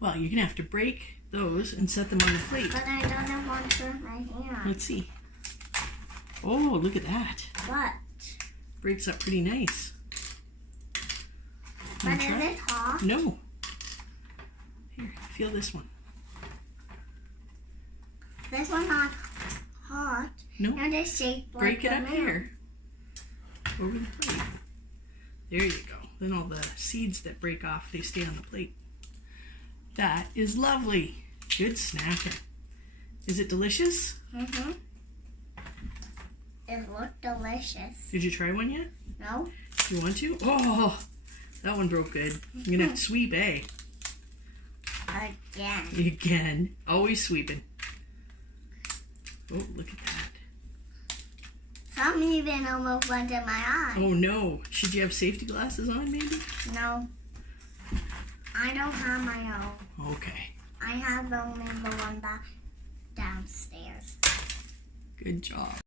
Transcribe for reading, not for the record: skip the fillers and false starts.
Well, you're going to have to break those and set them on the plate. But I don't want to put my hand. Let's see. Oh, look at that. What? Breaks up pretty nice. But is it hot? No. Here, feel this one. This one's not hot. No. And it's shaped like Break it a up moon. here. Over the plate. There you go. Then all the seeds that break off, they stay on the plate. That is lovely. Good snacking. Is it delicious? Mm-hmm. It looked delicious. Did you try one yet? No? You want to? Oh, that one broke good. You're going to have to sweep, eh? Again. Again. Always sweeping. Oh, look at that. Some even almost went in my eye. Oh, no. Should you have safety glasses on, maybe? No. I don't have my own. Okay. I have only the one downstairs. Good job.